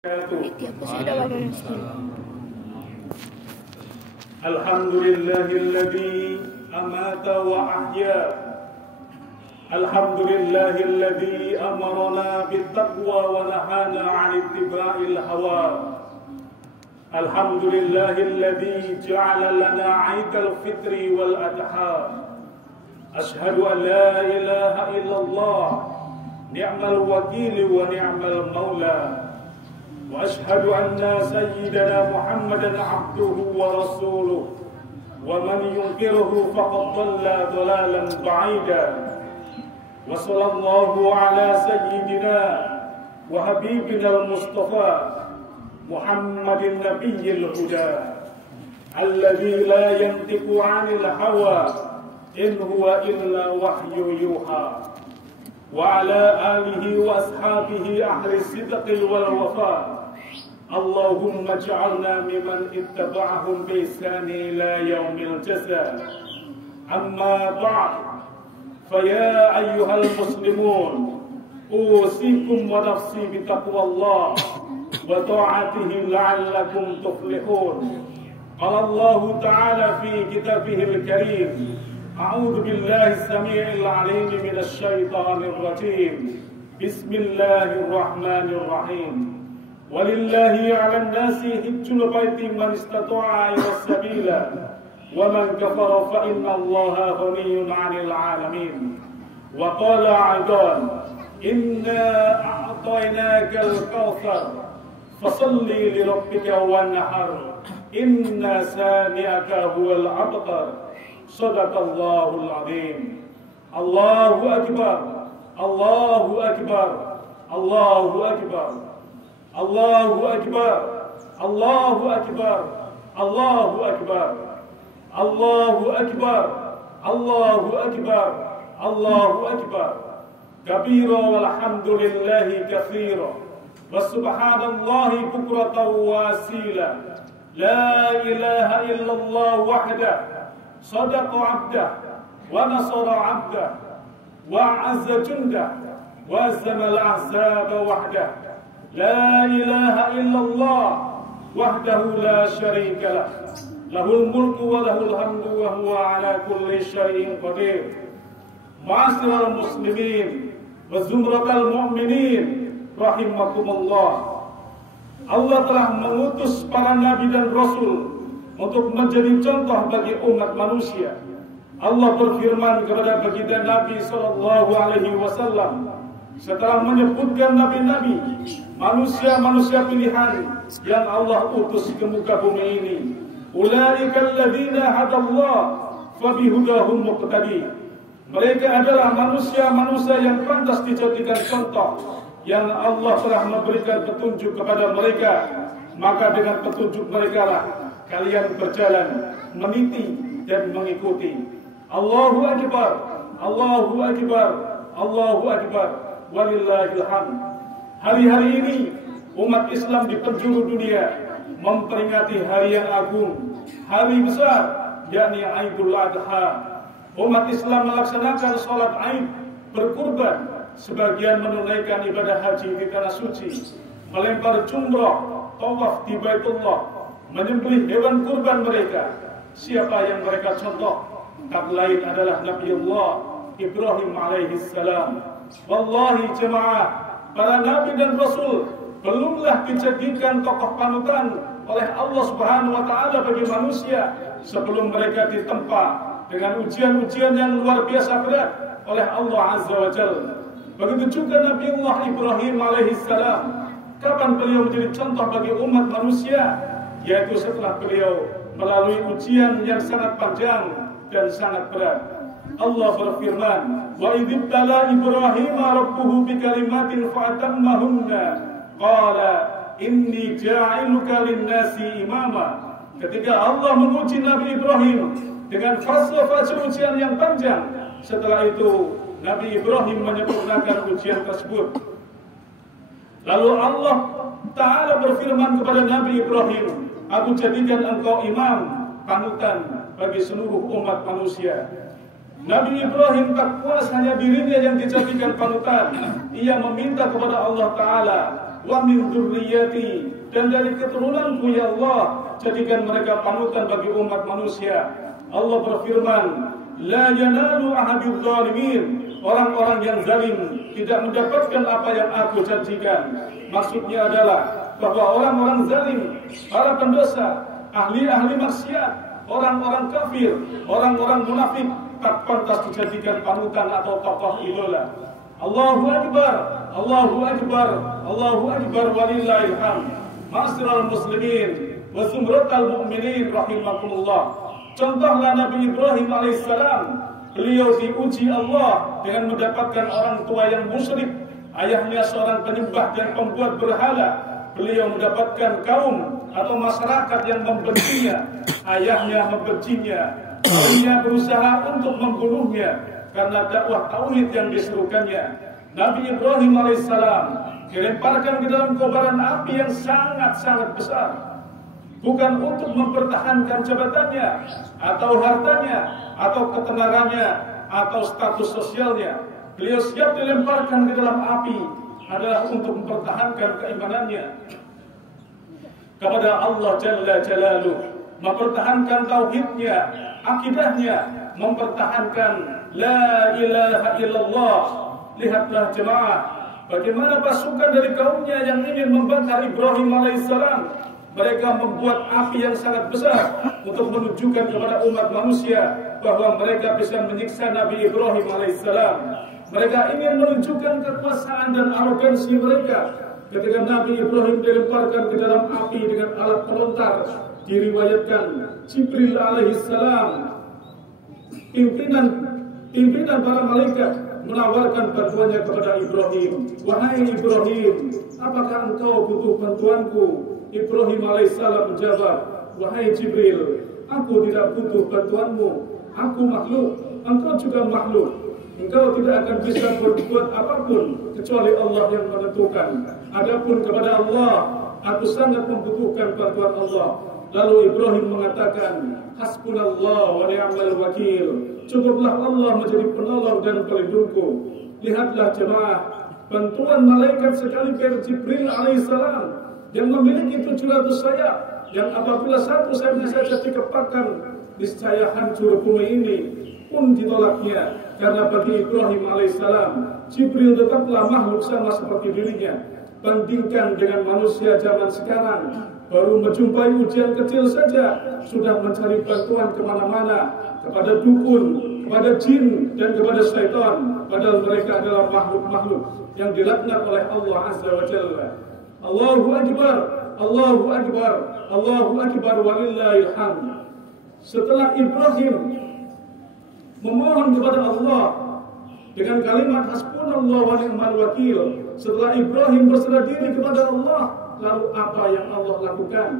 Alhamdulillahilladzi amata wa ahya. Alhamdulillahilladzi amarna bittaqwa wa nahana 'anil ittiba'il hawa. Alhamdulillahilladzi ja'ala lana 'idal fitri wal adha. Ashhadu an la ilaha illallah, ni'mal wakil wa ni'mal maula. وأشهد أن سيدنا محمدا عبده ورسوله ومن ينكره فقد ضل ضلالا بعيدا وصلى الله على سيدنا وحبيبنا المصطفى محمد النبي الهدى الذي لا ينطق عن الهوى إن هو إلا وحي يوحى وعلى آله وأصحابه أهل الصدق والوفاء. اللهم اجعلنا ممن اتبعهم بإحسان إلى يوم الجزاء. أما بعد، فيا أيها المسلمون، أوصيكم ونفسي بتقوى الله وطاعته لعلكم تفلحون. قال الله تعالى في كتابه الكريم: أعوذ بالله السميع العليم من الشيطان الرجيم. بسم الله الرحمن الرحيم. ولله على الناس حج البيت من استطاع إليه سبيلا ومن كفر فإن الله غني عن العالمين. وقال أيضا: إنا أعطيناك الكوثر فصل لربك وانحر إن شانئك هو الأبتر. صدق الله العظيم. الله أكبر، الله أكبر، الله أكبر، الله أكبر، الله أكبر، الله أكبر، الله أكبر، الله أكبر، الله أكبر كبيرا والحمد لله كثيرا وسبحان الله بكرة وأصيلا. لا إله إلا الله وحده صدق عبده ونصر عبده وأعز جنده وهزم الأحزاب وحده. لا إله إلا الله وحده لا شريك له، له الملك وله الحمد وهو على كل شيء قدير. معاشر المسلمين وزمرة المؤمنين rahimakumullah. Allah telah mengutus para nabi dan rasul untuk menjadi contoh bagi umat manusia. Allah berfirman kepada baginda Nabi SAW setelah menyebutkan nabi-nabi, manusia-manusia pilihan yang Allah utus ke muka bumi ini. Ulaikal ladzina hadallah fabihudahum muqtadi. Mereka adalah manusia-manusia yang pantas dijadikan contoh, yang Allah telah memberikan petunjuk kepada mereka, maka dengan petunjuk mereka lah kalian berjalan, meniti dan mengikuti. Allahu Akbar, Allahu Akbar, Allahu Akbar, walillahil hamd. Hari-hari ini umat Islam di penjuru dunia memperingati hari yang agung, hari besar, yakni Aidul Adha. Umat Islam melaksanakan sholat Aid, berkurban, sebagian menunaikan ibadah haji di tanah suci, melempar jumrah, tawaf di Baitullah, menyembelih hewan kurban mereka. Siapa yang mereka contoh? Tak lain adalah Nabiullah Ibrahim alaihissalam. Wallahi jemaah, para nabi dan rasul belumlah dijadikan tokoh panutan oleh Allah Subhanahu wa taala bagi manusia sebelum mereka ditempa dengan ujian-ujian yang luar biasa berat oleh Allah Azza wa Jalla. Begitu juga Nabiullah Ibrahim alaihissalam. Kapan beliau menjadi contoh bagi umat manusia? Yaitu setelah beliau melalui ujian yang sangat panjang dan sangat berat. Allah berfirman: "Wa idzibtala Ibrahim rabbuhu bikalimatin fa'atammahunna qala inni ja'iluka lin-nasi imama." Ketika Allah menguji Nabi Ibrahim dengan fase-fase ujian yang panjang, setelah itu Nabi Ibrahim menyempurnakan ujian tersebut. Lalu Allah Ta'ala berfirman kepada Nabi Ibrahim, "Aku jadikan engkau imam, panutan bagi seluruh umat manusia." Nabi Ibrahim tak puas hanya dirinya yang dijadikan panutan. Ia meminta kepada Allah Ta'ala, wa min dzurriyyati, dan dari keturunanku ya Allah, jadikan mereka panutan bagi umat manusia. Allah berfirman, la yanalu ahadudz zalimin, orang-orang yang zalim tidak mendapatkan apa yang aku janjikan. Maksudnya adalah bahwa orang-orang zalim, para pendosa, ahli-ahli maksiat, orang-orang kafir, orang-orang munafik tak pantas dijadikan panutan atau tokoh idola. Allahu Akbar, Allahu Akbar, Allahu Akbar, walillahil hamd. Ma'asyiral muslimin wa sumratal mu'minin rahimakumullah. Contohlah Nabi Ibrahim alaihissalam, beliau diuji Allah dengan mendapatkan orang tua yang musyrik, ayahnya seorang penyembah dan pembuat berhala. Beliau mendapatkan kaum atau masyarakat yang membencinya, ayahnya membencinya, ayahnya berusaha untuk membunuhnya karena dakwah tauhid yang diserukannya. Nabi Ibrahim alaihissalam dilemparkan ke dalam kobaran api yang sangat-sangat besar, bukan untuk mempertahankan jabatannya atau hartanya atau ketenarannya atau status sosialnya. Beliau siap dilemparkan ke dalam api adalah untuk mempertahankan keimanannya kepada Allah Jalla Jalaluh, mempertahankan tauhidnya, akidahnya, mempertahankan la ilaha illallah. Lihatlah jemaah, bagaimana pasukan dari kaumnya yang ingin membakar Ibrahim alaihissalam. Mereka membuat api yang sangat besar untuk menunjukkan kepada umat manusia bahwa mereka bisa menyiksa Nabi Ibrahim alaihissalam. Mereka ingin menunjukkan kekuasaan dan arogansi mereka. Ketika Nabi Ibrahim dilemparkan ke dalam api dengan alat pelontar, diriwayatkan Jibril alaihissalam, pimpinan para malaikat, menawarkan bantuannya kepada Ibrahim. Wahai Ibrahim, apakah engkau butuh bantuanku? Ibrahim alaihissalam menjawab, wahai Jibril, aku tidak butuh bantuanmu. Aku makhluk, engkau juga makhluk. Engkau tidak akan bisa berbuat apapun kecuali Allah yang menentukan. Adapun kepada Allah, aku sangat membutuhkan bantuan Allah. Lalu Ibrahim mengatakan, hasbunallah wa ni'mal wakil. Cukuplah Allah menjadi penolong dan pelindungku. Lihatlah jemaah, bantuan malaikat sekaliber Jibril alaihissalam yang memiliki 700 sayap, yang apabila satu sayapnya saja dikepakkan, niscaya hancur bumi ini, pun ditolaknya. Karena bagi Ibrahim alaihissalam, Jibril tetaplah makhluk sama seperti dirinya. Bandingkan dengan manusia zaman sekarang, baru menjumpai ujian kecil saja sudah mencari bantuan kemana-mana, kepada dukun, kepada jin, dan kepada syaitan. Padahal mereka adalah makhluk-makhluk yang dilaknat oleh Allah Azza wa Jalla. Allahu Akbar, Allahu Akbar, Allahu Akbar, walillahil hamd. Setelah Ibrahim memohon kepada Allah dengan kalimat hasbunallah wa ni'mal wakil, setelah Ibrahim berserah diri kepada Allah, lalu apa yang Allah lakukan?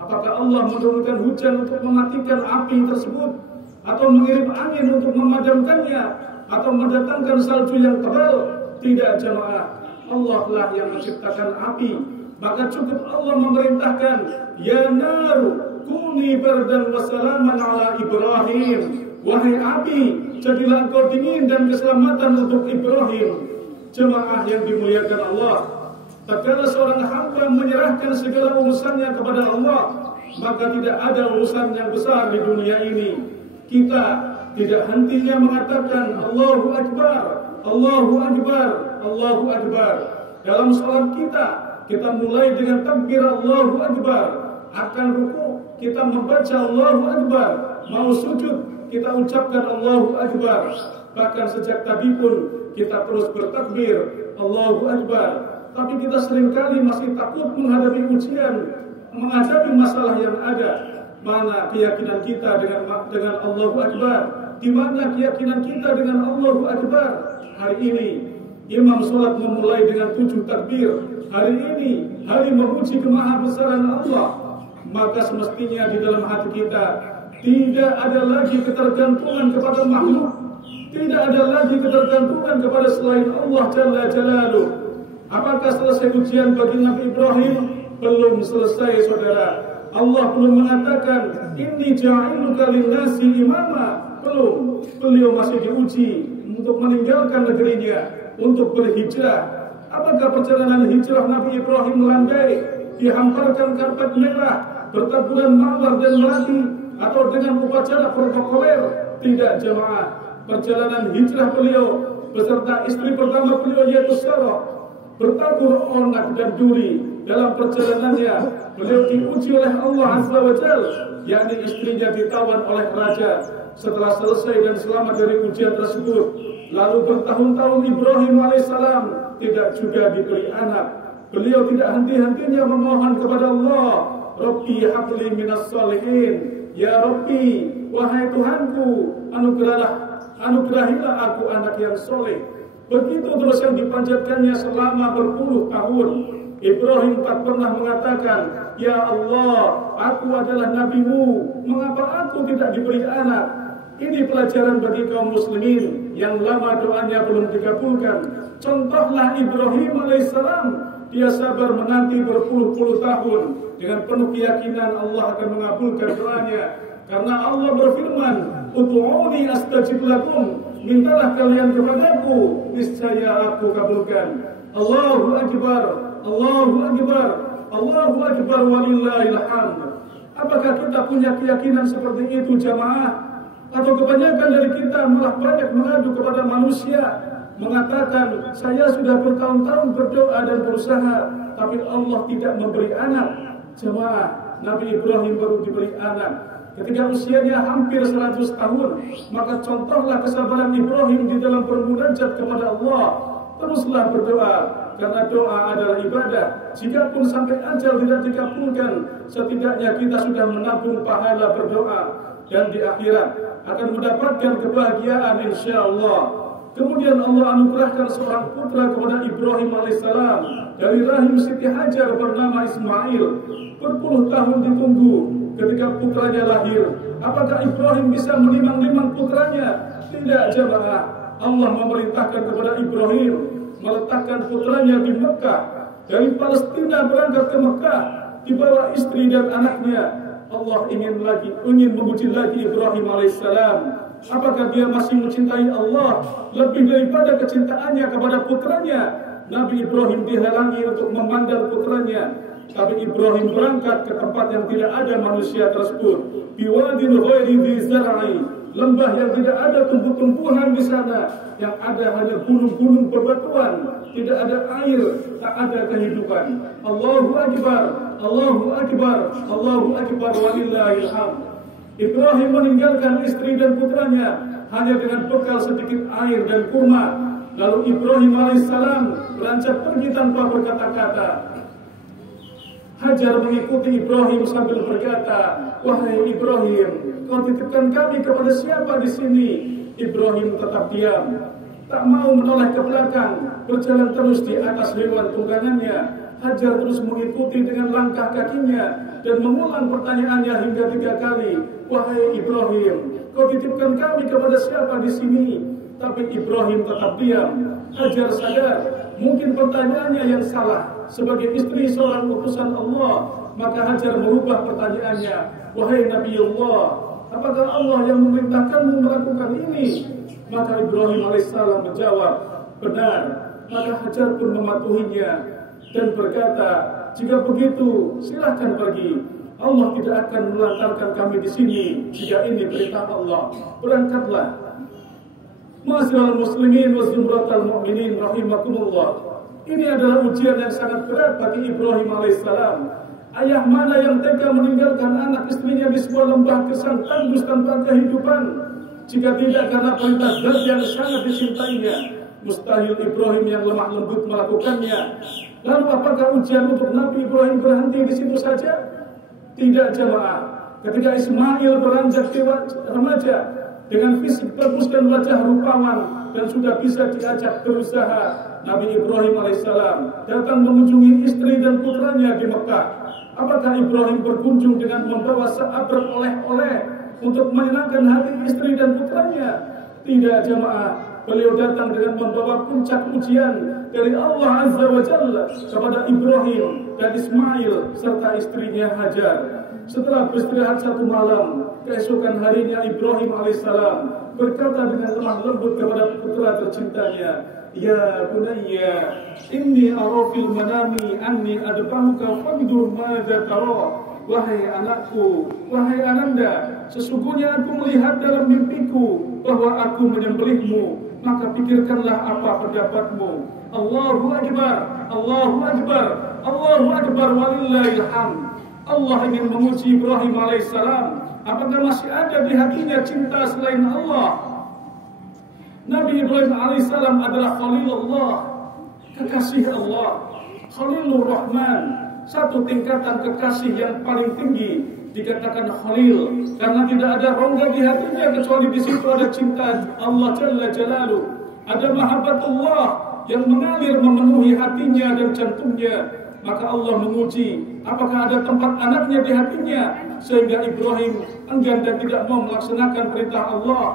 Apakah Allah menurunkan hujan untuk mematikan api tersebut, atau mengirim angin untuk memadamkannya, atau mendatangkan salju yang tebal? Tidak jemaah, Allah lah yang menciptakan api. Maka cukup Allah memerintahkan, ya naru kuni bardan wa salaman ala Ibrahim. Wahai api, jadilah engkau dingin dan keselamatan untuk Ibrahim. Jemaah yang dimuliakan Allah, tatkala seorang hamba menyerahkan segala urusannya kepada Allah, maka tidak ada urusan yang besar di dunia ini. Kita tidak hentinya mengatakan Allahu Akbar, Allahu Akbar, Allahu Akbar. Dalam salat kita mulai dengan takbir Allahu Akbar. Akan ruku kita membaca Allahu Akbar. Mau sujud kita ucapkan Allahu Akbar. Bahkan sejak tadi pun kita terus bertakbir Allahu Akbar. Tapi kita seringkali masih takut menghadapi ujian, menghadapi masalah yang ada. Mana keyakinan kita dengan Allahu Akbar? Di mana keyakinan kita dengan Allahu Akbar? Hari ini imam sholat memulai dengan 7 takbir. Hari ini hari memuji kemahabesaran Allah. Maka semestinya di dalam hati kita tidak ada lagi ketergantungan kepada makhluk, tidak ada lagi ketergantungan kepada selain Allah Jalla Jalaluh. Apakah selesai ujian bagi Nabi Ibrahim? Belum selesai, saudara. Allah belum mengatakan inni ja'iluka lin-nasi imama. Belum. Beliau masih diuji untuk meninggalkan negerinya, untuk berhijrah. Apakah perjalanan hijrah Nabi Ibrahim melandai, dihamparkan karpet merah, bertaburan mawar dan melati, atau dengan upacara protokoler? Tidak jemaah. Perjalanan hijrah beliau beserta istri pertama beliau yaitu Sarah bertabur onak dan duri. Dalam perjalanannya beliau diuji oleh Allah Azza wa Jalla, yakni istrinya ditawan oleh raja. Setelah selesai dan selamat dari ujian tersebut, lalu bertahun-tahun Ibrahim alaihissalam tidak juga diberi anak. Beliau tidak henti-hentinya memohon kepada Allah, Rabbi habli minas sholihin, ya Rabbi, wahai Tuhanku, anugerahilah aku anak yang soleh. Begitu terus yang dipanjatkannya selama berpuluh tahun. Ibrahim tak pernah mengatakan, ya Allah, aku adalah nabimu, mengapa aku tidak diberi anak? Ini pelajaran bagi kaum muslimin yang lama doanya belum dikabulkan. Contohlah Ibrahim alaihissalam, dia sabar menanti berpuluh-puluh tahun dengan penuh keyakinan Allah akan mengabulkan doanya. Karena Allah berfirman, "Ud'uuni astajib lakum." Mintalah kalian kepadaku, niscaya aku kabulkan. Allahu akbar, Allahu akbar, Allahu akbar walillahil hamd. Apakah kita punya keyakinan seperti itu jamaah? Atau kebanyakan dari kita malah banyak mengadu kepada manusia, mengatakan, saya sudah bertahun-tahun berdoa dan berusaha, tapi Allah tidak memberi anak. Jemaah, Nabi Ibrahim baru diberi anak ketika usianya hampir 100 tahun. Maka contohlah kesabaran Ibrahim di dalam bermunajat kepada Allah. Teruslah berdoa, karena doa adalah ibadah. Jikapun sampai ajal tidak dikabulkan, setidaknya kita sudah menabung pahala berdoa, dan di akhirat akan mendapatkan kebahagiaan insyaallah. Kemudian Allah anugerahkan seorang putra kepada Ibrahim alaihissalam dari rahim Siti Hajar bernama Ismail. Berpuluh tahun ditunggu. Ketika putranya lahir, apakah Ibrahim bisa menimang-nimang putranya? Tidak jemaah. Allah memerintahkan kepada Ibrahim meletakkan putranya di Mekah. Dari Palestina berangkat ke Mekah, dibawa istri dan anaknya. Allah ingin menguji lagi Ibrahim alaihissalam. Apakah dia masih mencintai Allah lebih daripada kecintaannya kepada putranya? Nabi Ibrahim dihalangi untuk memandang putranya. Tapi Ibrahim berangkat ke tempat yang tidak ada manusia tersebut. Biwadin ghairi dzi zar'i, lembah yang tidak ada tumbuh-tumbuhan di sana, yang ada hanya gunung-gunung bebatuan, tidak ada air, tak ada kehidupan. Allahu akbar, Allahu akbar, Allahu akbar walillahil hamd. Ibrahim meninggalkan istri dan putranya hanya dengan bekal sedikit air dan kurma. Lalu Ibrahim alaihissalam beranjak pergi tanpa berkata-kata. Hajar mengikuti Ibrahim sambil berkata, wahai Ibrahim, kau titipkan kami kepada siapa di sini? Ibrahim tetap diam, tak mau menoleh ke belakang, berjalan terus di atas hewan tunggangannya. Hajar terus mengikuti dengan langkah kakinya dan mengulang pertanyaannya hingga 3 kali. Wahai Ibrahim, kau titipkan kami kepada siapa di sini? Tapi Ibrahim tetap diam. Hajar sadar, mungkin pertanyaannya yang salah. Sebagai istri seorang utusan Allah, maka Hajar merubah pertanyaannya. Wahai Nabi Allah, apakah Allah yang memerintahkanmu melakukan ini? Maka Ibrahim alaihissalam menjawab, benar. Maka Hajar pun mematuhinya dan berkata, jika begitu silahkan pergi. Allah tidak akan melantarkan kami di sini jika ini perintah Allah. Berangkatlah. Ma'asyiral muslimin wa zumratal mu'minin rahimakumullah. Ini adalah ujian yang sangat berat bagi Ibrahim alaihissalam. Ayah mana yang tega meninggalkan anak istrinya di sebuah lembah gersang tandus tanpa kehidupan? Jika tidak karena perintah zat yang sangat dicintainya, mustahil Ibrahim yang lemah lembut melakukannya. Lalu apakah ujian untuk Nabi Ibrahim berhenti di situ saja? Tidak jemaah. Ketika Ismail beranjak remaja dengan fisik bagus dan wajah rupawan dan sudah bisa diajak berusaha, Nabi Ibrahim alaihissalam datang mengunjungi istri dan putranya di Mekah. Apakah Ibrahim berkunjung dengan membawa seabrek oleh-oleh untuk menyenangkan hati istri dan putranya? Tidak jemaah. Beliau datang dengan membawa puncak ujian dari Allah Azza wa Jalla kepada Ibrahim dan Ismail serta istrinya Hajar. Setelah beristirahat 1 malam, keesokan harinya Ibrahim alaihissalam berkata dengan lemah lembut kepada putra tercintanya, Ya bunayya, inni ara fil manami anni adbahuka fandur madza tara. Wahai anakku, wahai ananda, sesungguhnya aku melihat dalam mimpiku bahwa aku menyembelihmu, maka pikirkanlah apa pendapatmu. Allahu Akbar, Allahu Akbar, Allahu Akbar, walillahil hamd. Allah ingin menguji Ibrahim alaihissalam, apakah masih ada di hatinya cinta selain Allah? Nabi Ibrahim alaihissalam adalah Khalilullah, kekasih Allah, Khalilur Rahman, satu tingkatan kekasih yang paling tinggi dikatakan Khalil, karena tidak ada rongga di hatinya kecuali di situ ada cinta Allah Jalla Jalaluh, ada mahabbatullah yang mengalir memenuhi hatinya dan jantungnya. Maka Allah menguji apakah ada tempat anaknya di hatinya, sehingga Ibrahim enggan dan tidak mau melaksanakan perintah Allah.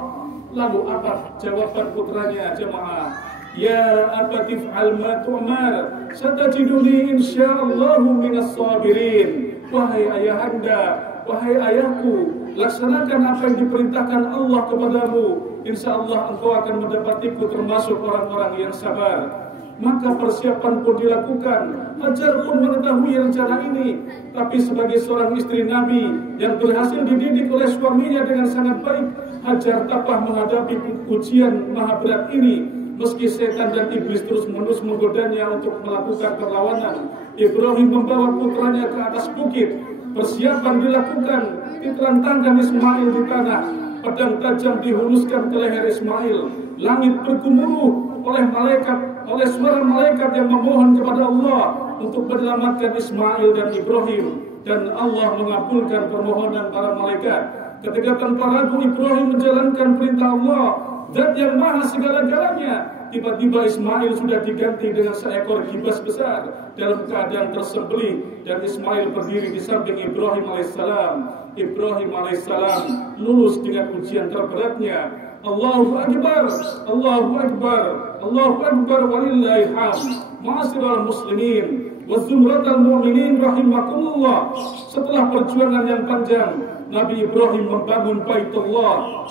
Lalu apa jawaban putranya jemaah? Ya abati fa'al ma tu'mar, satajiduni insyaallahu minas sabirin. Wahai ayahanda, wahai ayahku, laksanakan apa yang diperintahkan Allah kepadamu. Insyaallah engkau akan mendapatiku termasuk orang-orang yang sabar. Maka persiapan pun dilakukan. Hajar pun mengetahui rencana ini, tapi sebagai seorang istri Nabi yang berhasil dididik oleh suaminya dengan sangat baik, Hajar tabah menghadapi ujian maha berat ini. Meski setan dan iblis terus-menerus menggodanya untuk melakukan perlawanan, Ibrahim membawa putranya ke atas bukit. Persiapan dilakukan, diterantangkan Ismail di tanah. Pedang tajam dihuluskan ke leher Ismail. Langit bergemuruh oleh suara malaikat yang memohon kepada Allah untuk menyelamatkan Ismail dan Ibrahim. Dan Allah mengabulkan permohonan para malaikat. Ketika tanpa ragu Ibrahim menjalankan perintah Allah, Zat yang maha segala-galanya, tiba-tiba Ismail sudah diganti dengan seekor kibas besar dalam keadaan tersembelih, dan Ismail berdiri di samping Ibrahim alaihissalam. Ibrahim alaihissalam lulus dengan ujian terberatnya. Allahu Akbar, Allahu Akbar, Allahu Akbar, walillahil hamd. Ma'asyiral muslimin wa zumratal mu'minin rahimakumullah. Setelah perjuangan yang panjang, Nabi Ibrahim membangun Baitullah,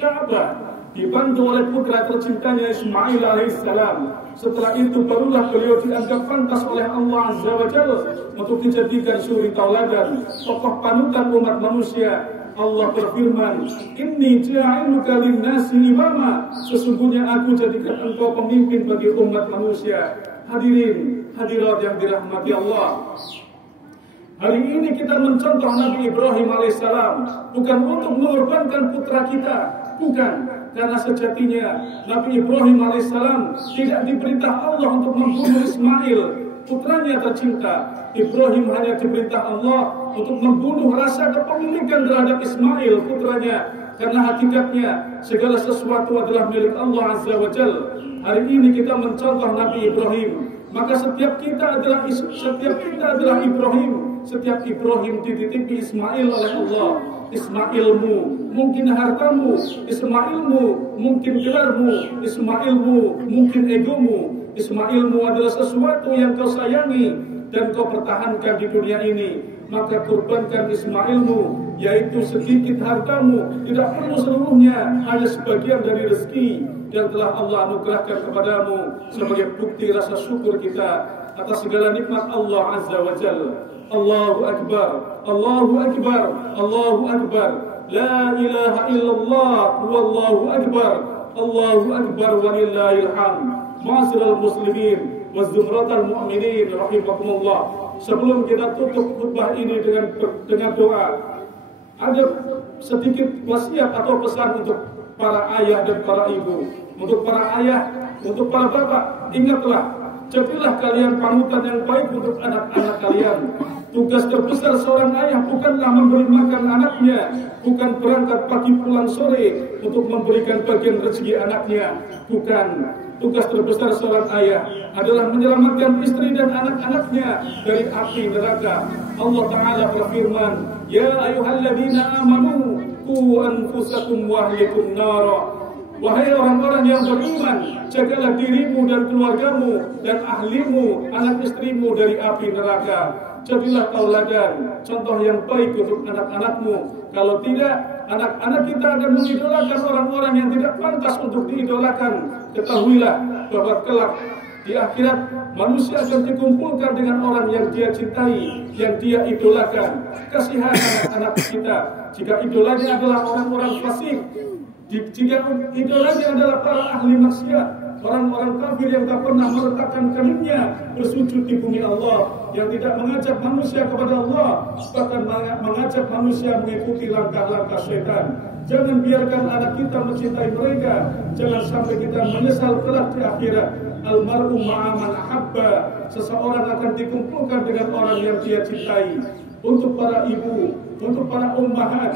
Ka'bah, dibantu oleh putra tercintanya Ismail alaihissalam. Setelah itu barulah beliau dianggap pantas oleh Allah Azza wa Jalla untuk dijadikan suri tauladan, tokoh panutan umat manusia. Allah berfirman, Inni ja'iluka linnasi imama, sesungguhnya aku jadikan engkau pemimpin bagi umat manusia. Hadirin, hadirat yang dirahmati Allah, hari ini kita mencontoh Nabi Ibrahim alaihissalam, bukan untuk mengorbankan putra kita, bukan. Karena sejatinya Nabi Ibrahim alaihissalam tidak diperintah Allah untuk membunuh Ismail, putranya tercinta. Ibrahim hanya diperintah Allah untuk membunuh rasa kepemilikan terhadap Ismail, putranya. Karena hakikatnya segala sesuatu adalah milik Allah Azza wa Jalla. Hari ini kita mencontoh Nabi Ibrahim, maka setiap kita adalah Ibrahim. Setiap Ibrahim dititipi Ismail oleh Allah. Ismailmu mungkin hartamu, Ismailmu mungkin gelarmu, Ismailmu mungkin egomu, Ismailmu adalah sesuatu yang kau sayangi dan kau pertahankan di dunia ini. Maka kurbankan Ismailmu, yaitu sedikit hartamu, tidak perlu seluruhnya, hanya sebagian dari rezeki yang telah Allah anugerahkan kepadamu sebagai bukti rasa syukur kita atas segala nikmat Allah Azza wa Jalla. Allahu Akbar, Allahu Akbar, Allahu Akbar, La ilaha illallah, wallahu akbar, Allahu akbar, walillahil hamd. Ma'asyiral muslimin wa zumratal mu'minin rahimakumullah. Sebelum kita tutup khutbah ini dengan doa, ada sedikit wasiat atau pesan untuk para ayah dan para ibu. Untuk para ayah, untuk para bapak, ingatlah, jadilah kalian panutan yang baik untuk anak-anak kalian. Tugas terbesar seorang ayah bukanlah memberi makan anaknya, bukan berangkat pagi pulang sore untuk memberikan bagian rezeki anaknya, bukan. Tugas terbesar seorang ayah adalah menyelamatkan istri dan anak-anaknya dari api neraka. Allah Ta'ala berfirman, Ya ayyuhalladzina amanu qu anfusakum wa ahlikum nara. Wahai orang-orang yang beriman, jagalah dirimu dan keluargamu dan ahlimu, anak istrimu dari api neraka. Jadilah tauladan, contoh yang baik untuk anak-anakmu. Kalau tidak, anak-anak kita akan mengidolakan orang-orang yang tidak pantas untuk diidolakan. Ketahuilah bahwa kelak di akhirat manusia akan dikumpulkan dengan orang yang dia cintai, yang dia idolakan. Kasihan anak-anak kita jika idolanya adalah orang-orang fasik, jika idolanya adalah para ahli maksiat, orang-orang kafir yang tak pernah meletakkan kakinya bersujud di bumi Allah, yang tidak mengajak manusia kepada Allah, bahkan mengajak manusia mengikuti langkah-langkah syaitan. Jangan biarkan anak kita mencintai mereka. Jangan sampai kita menyesal kelak di akhirat. Almar'u ma'a man ahabba. Seseorang akan dikumpulkan dengan orang yang dia cintai. Untuk para ibu, untuk para ummahat,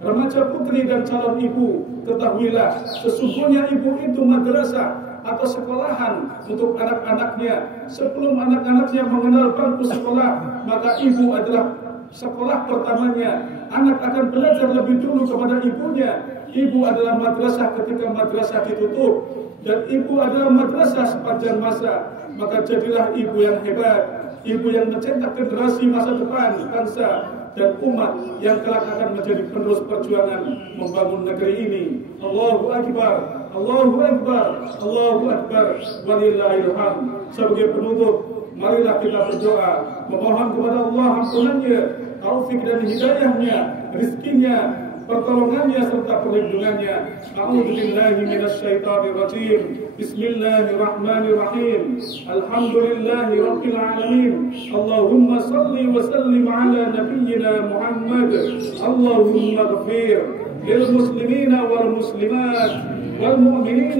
remaja putri dan calon ibu, ketahuilah sesungguhnya ibu itu madrasah atau sekolahan untuk anak-anaknya. Sebelum anak-anaknya mengenal bangku sekolah, maka ibu adalah sekolah pertamanya. Anak akan belajar lebih dulu kepada ibunya. Ibu adalah madrasah ketika madrasah ditutup, dan ibu adalah madrasah sepanjang masa. Maka jadilah ibu yang hebat, ibu yang mencetak generasi masa depan bangsa dan umat yang kelak akan menjadi penerus perjuangan membangun negeri ini. Allahu Akbar, Allahu Akbar, Allahu Akbar, walillahil hamd. Sebagai penutup, marilah kita berdoa, memohon kepada Allah ampunannya, taufik dan hidayahnya, rizkinya, pertolongannya serta perlindungannya. A'udzubillahi minasyaitonir rajim. Bismillahirrahmanirrahim. Alhamdulillahi rabbil alamin. Allahumma salli wa sallim ala nabiyyina Muhammad. Allahumma ighfir lil muslimina wal muslimat wal mu'minin